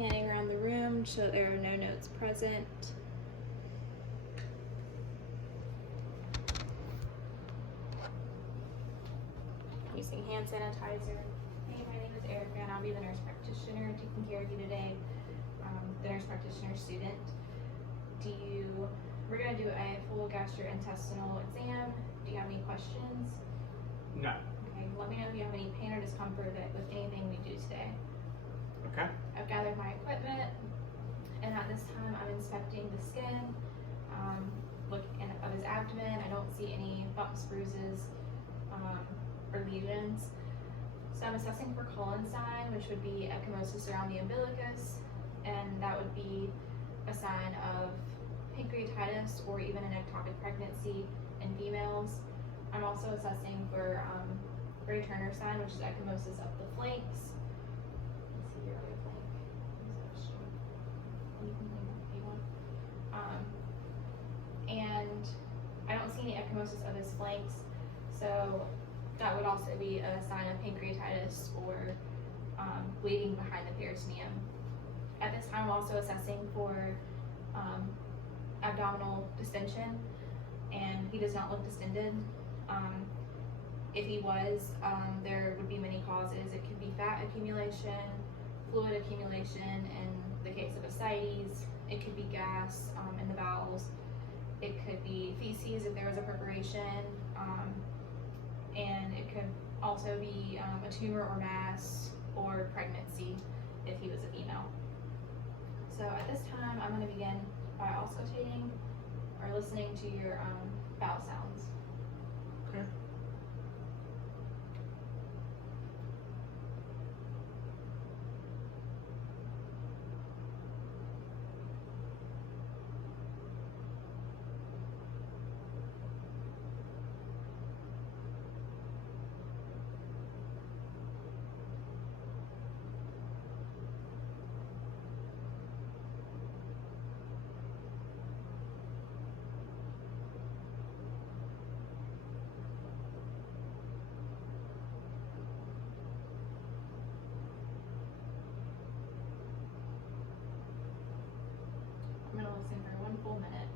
Panning around the room so there are no notes present. Using hand sanitizer. Hey, my name is Erica and I'll be the nurse practitioner taking care of you today. The nurse practitioner student. We're gonna do a full gastrointestinal exam. Do you have any questions? No. Okay, let me know if you have any pain or discomfort with anything we do today. Okay. I've gathered my equipment, and at this time I'm inspecting the skin, looking of his abdomen. I don't see any bumps, bruises, or lesions. So I'm assessing for colon sign, which would be ecchymosis around the umbilicus, and that would be a sign of pancreatitis or even an ectopic pregnancy in females. I'm also assessing for Gray Turner sign, which is ecchymosis of the flanks. Let's see your other flank. You can lean up if you want. And I don't see any ecchymosis of his flanks, so that would also be a sign of pancreatitis or bleeding behind the peritoneum. At this time, I'm also assessing for abdominal distension, and he does not look distended. If he was, there would be many causes. It could be fat accumulation, fluid accumulation in the case of ascites. It could be gas in the bowels. It could be feces if there was a preparation, and it could also be a tumor or mass or pregnancy if he was a female. So at this time, I'm going to begin by auscultating or listening to your bowel sounds. Okay. I'm going to listen for 1 full minute.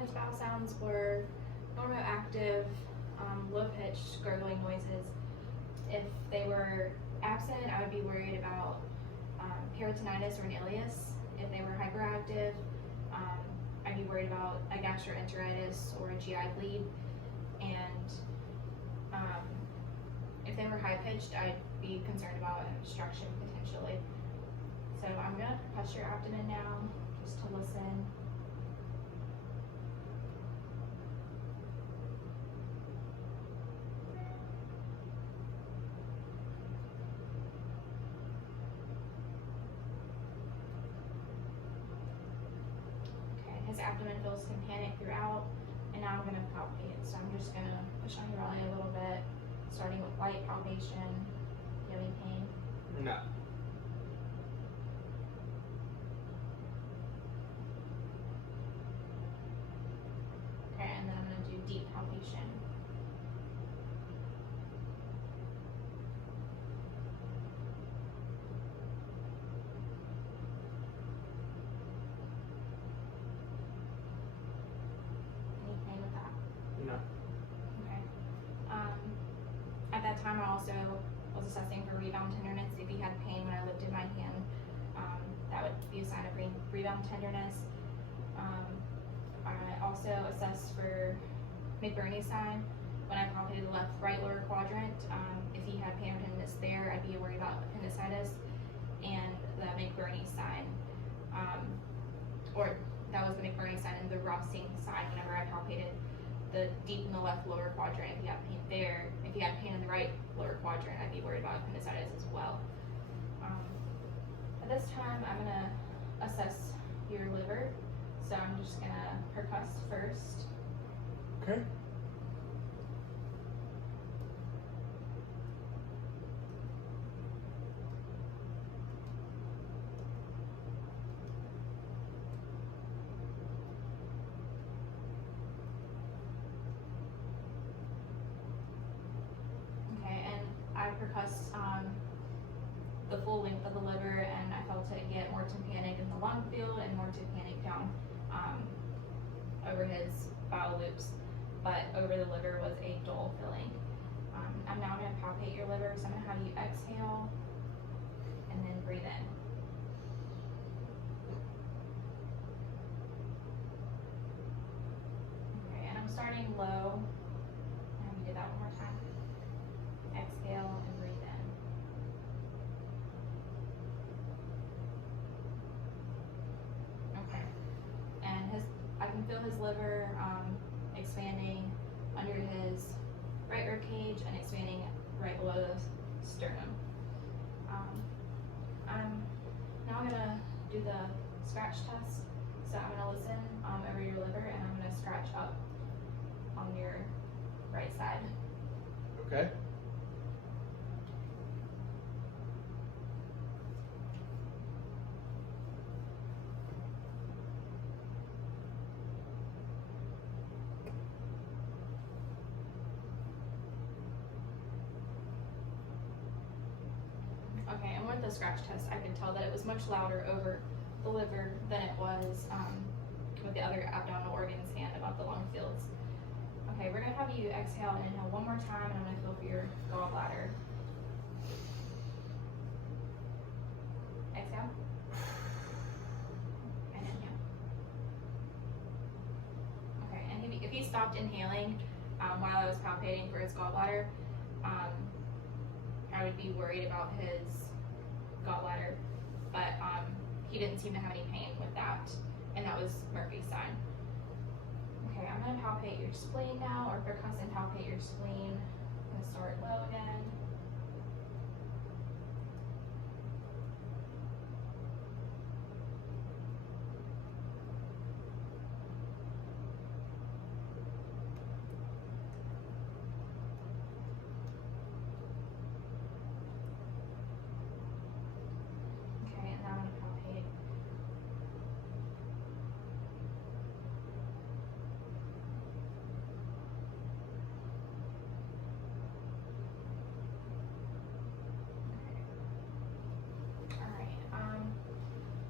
His bowel sounds were normoactive, low-pitched, gurgling noises. If they were absent, I would be worried about peritonitis or an ileus. If they were hyperactive, I'd be worried about a gastroenteritis or a GI bleed. And if they were high-pitched, I'd be concerned about an obstruction potentially. So I'm going to press your abdomen now just to listen. His abdomen feels tympanic throughout, and now I'm going to palpate. So I'm just going to push on your belly a little bit, starting with light palpation. Do you have any pain? No. Okay, and then I'm going to do deep palpation. At that time, I also was assessing for rebound tenderness. If he had pain when I lifted my hand, that would be a sign of rebound tenderness. I also assessed for McBurney sign. When I palpated the right lower quadrant, if he had pain or tenderness there, I'd be worried about appendicitis, and the McBurney sign or that was the McBurney side, and the Rossing side, whenever I palpated the deep in the left lower quadrant, if you have pain there, if you have pain in the right lower quadrant, I'd be worried about appendicitis as well. At this time, I'm gonna assess your liver. So I'm just gonna percuss first. Okay. Okay, and I percussed the full length of the liver, and I felt it get more tympanic in the lung field and more tympanic down over his bowel loops, but over the liver was a dull filling. I'm now going to palpate your liver, so I'm going to have you exhale and then breathe in. Okay, and I'm starting low. Have you do that one more time. Exhale and breathe in. Okay, and I can feel his liver expanding under his right rib cage and expanding right below the sternum. I'm now gonna do the scratch test. So I'm gonna listen over your liver, and I'm gonna scratch up on your right side. Okay. Okay, and with the scratch test, I could tell that it was much louder over the liver than it was with the other abdominal organs and about the lung fields. Okay, we're gonna have you exhale and inhale one more time, and I'm gonna feel for your gallbladder. Exhale. And inhale. Okay, and if he stopped inhaling while I was palpating for his gallbladder, I would be worried about his gallbladder, but he didn't seem to have any pain with that, and that was Murphy's sign. Okay, I'm gonna palpate your spleen now, or percuss and palpate your spleen. I'm gonna start low again. Okay, and now I'm gonna palpate.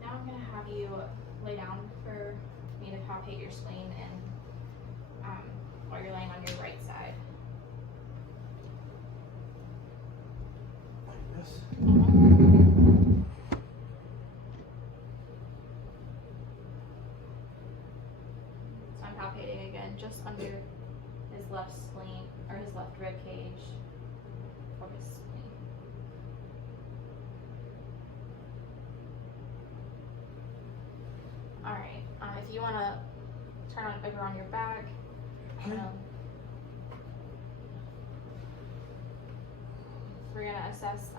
Now I'm going to have you lay down for me to palpate your spleen, and while you're laying on your right side. Like this. So I'm palpating again just under his left spleen, or his left rib cage, or his spleen. Alright, if you want to turn over on your back, we're going to assess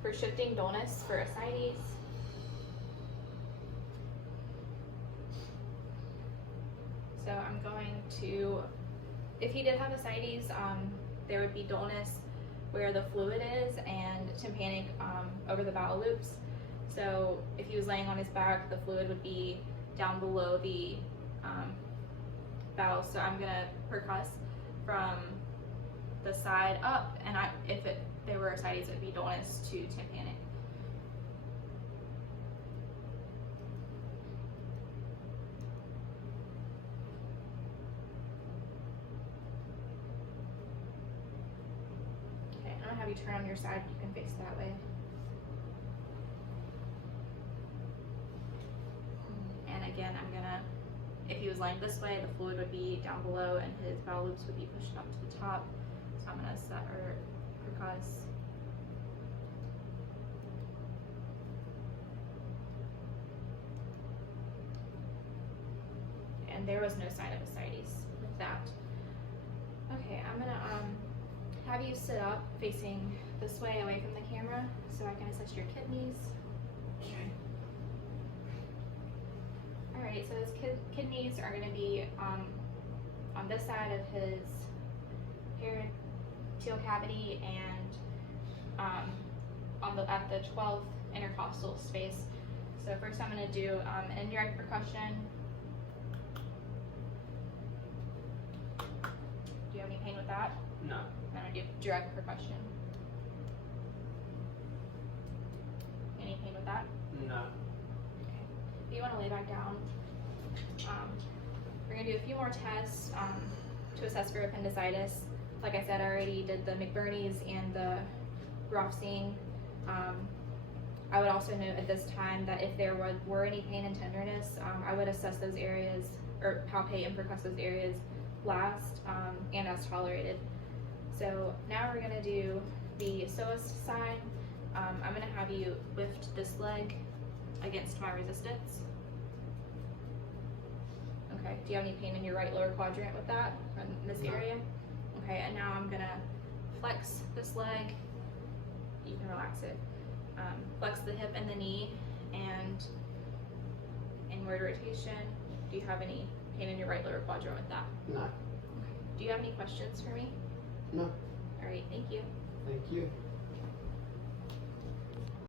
for shifting dullness for ascites. So I'm going to, if he did have ascites, there would be dullness where the fluid is and tympanic over the bowel loops. So if he was laying on his back, the fluid would be down below the bowel. So I'm gonna percuss from the side up, and if there were ascites, it would be dullness to tympanic. Okay, I'm gonna have you turn on your side. You can face that way. And again, I'm gonna, if he was laying this way, the fluid would be down below and his bowel loops would be pushed up to the top. So I'm gonna set or percuss. and there was no sign of ascites with that. Okay, I'm gonna have you sit up facing this way away from the camera so I can assess your kidneys. Okay. Alright, so his kidneys are gonna be on this side of his parietal cavity and at the 12th intercostal space. So first I'm gonna do indirect percussion. Do you have any pain with that? No. I'm gonna do direct percussion. Any pain with that? No. If you want to lay back down, we're going to do a few more tests to assess for appendicitis. Like I said, I already did the McBurney's and the Rothschild. I would also note at this time that if there were any pain and tenderness, I would assess those areas or palpate and percuss those areas last and as tolerated. So now we're going to do the psoas sign. I'm going to have you lift this leg against my resistance. Okay, do you have any pain in your right lower quadrant with that, in this area? Okay, and now I'm gonna flex this leg. You can relax it. Flex the hip and the knee, and inward rotation. Do you have any pain in your right lower quadrant with that? No. Do you have any questions for me? No. All right, thank you. Thank you.